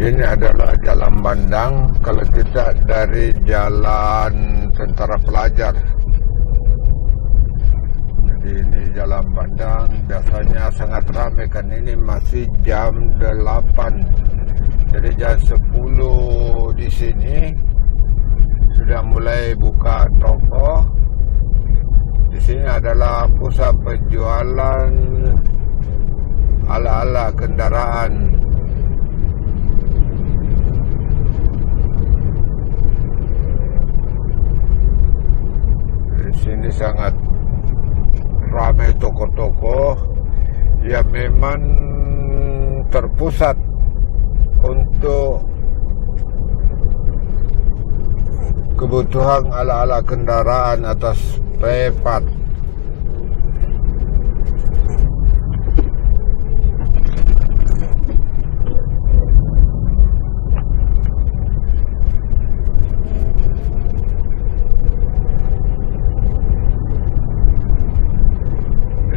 Ini adalah Jalan Bandang. Kalau kita dari Jalan Tentara Pelajar. Jadi ini Jalan Bandang. Biasanya sangat ramai kan. Ini masih jam 8. Jadi jam 10 di sini sudah mulai buka toko. Di sini adalah pusat penjualan ala-ala kendaraan. Di sini sangat ramai toko-toko yang memang terpusat untuk kebutuhan ala-ala kendaraan atas spare part.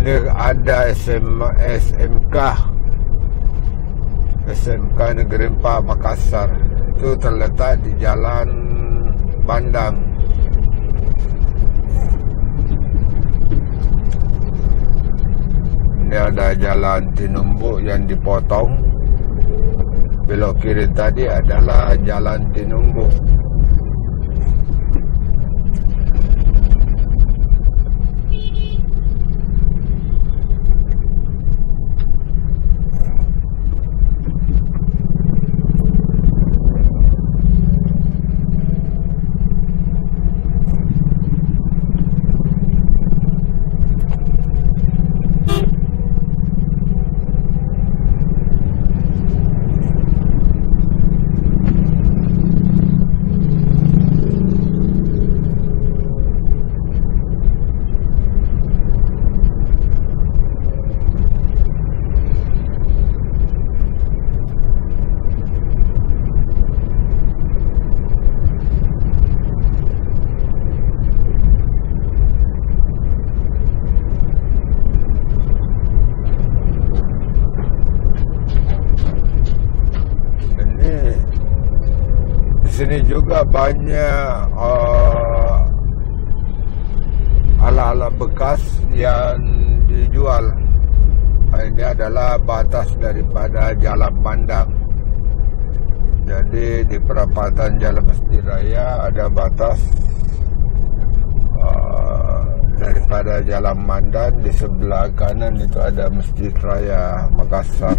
Ini ada SMK Negeri 4 Makassar. Itu terletak di Jalan Bandang. Ini ada Jalan Tinumbuk yang dipotong. Belok kiri tadi adalah Jalan Tinumbuk. Di sini juga banyak ala-ala bekas yang dijual. Ini adalah batas daripada Jalan Bandang. Jadi di perapatan Jalan Masjid Raya ada batas daripada Jalan Bandang. Di sebelah kanan itu ada Masjid Raya Makassar.